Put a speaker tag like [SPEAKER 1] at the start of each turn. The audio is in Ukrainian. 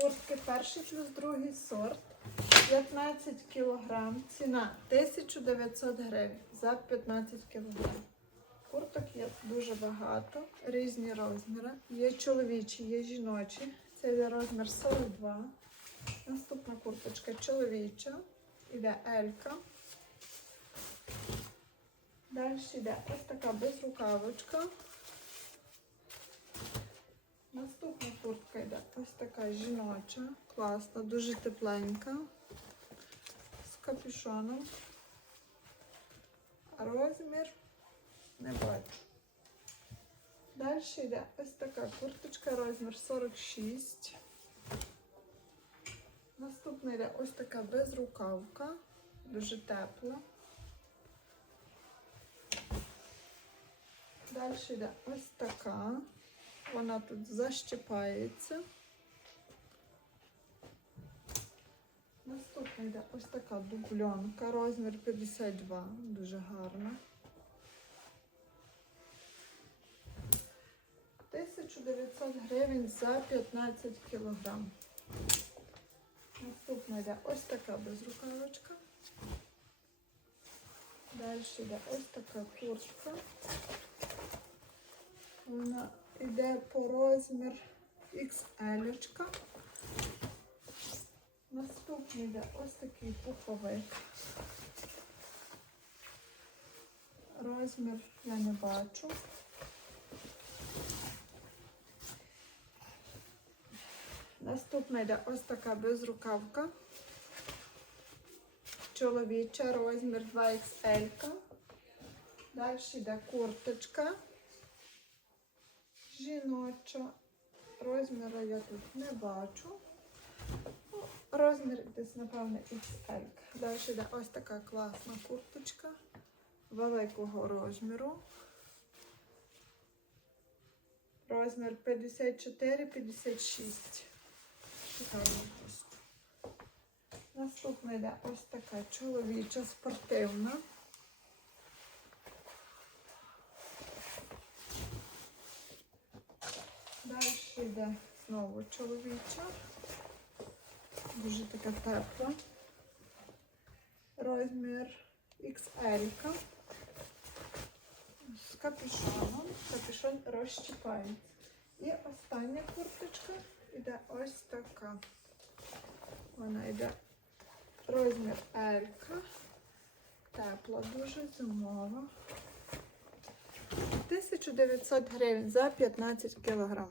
[SPEAKER 1] Куртки перший плюс другий сорт. 15 кг. Ціна 1900 гривень за 15 кг. Курток є дуже багато, різні розміри. Є чоловічі, є жіночі. Це є розмір 42. Наступна курточка чоловіча. Іде Елька. Далі йде ось така безрукавочка. Наступна куртка ось така жіноча, класна, дуже тепленька, з капюшоном. Розмір не бачу. Далі йде ось така курточка, розмір 46. Наступна йде ось така безрукавка, дуже тепла. Далі йде ось така. Вона тут защіпається. Наступна йде ось така дубльонка, розмір 52, дуже гарна. 1900 гривень за 15 кілограм. Наступна йде ось така безрукавочка. Далі йде ось така куртка. Вона йде по розмір XL. Наступний йде ось такий пуховик. Розмір я не бачу. Наступна йде ось така безрукавка. Чоловіча, розмір 2XL. Далі йде курточка. Жіноча. Розміру я тут не бачу. Розмір десь, напевно, XL. Далі йде ось така класна курточка великого розміру. Розмір 54-56. Наступна йде ось така чоловіча спортивна. Далі йде знову чоловіча. Дуже така тепла. Розмір XL. З капюшоном. Капюшон розщіпається. І остання курточка йде ось така. Вона йде розмір L. Тепла, дуже зимова. 1900 гривень за 15 кілограм.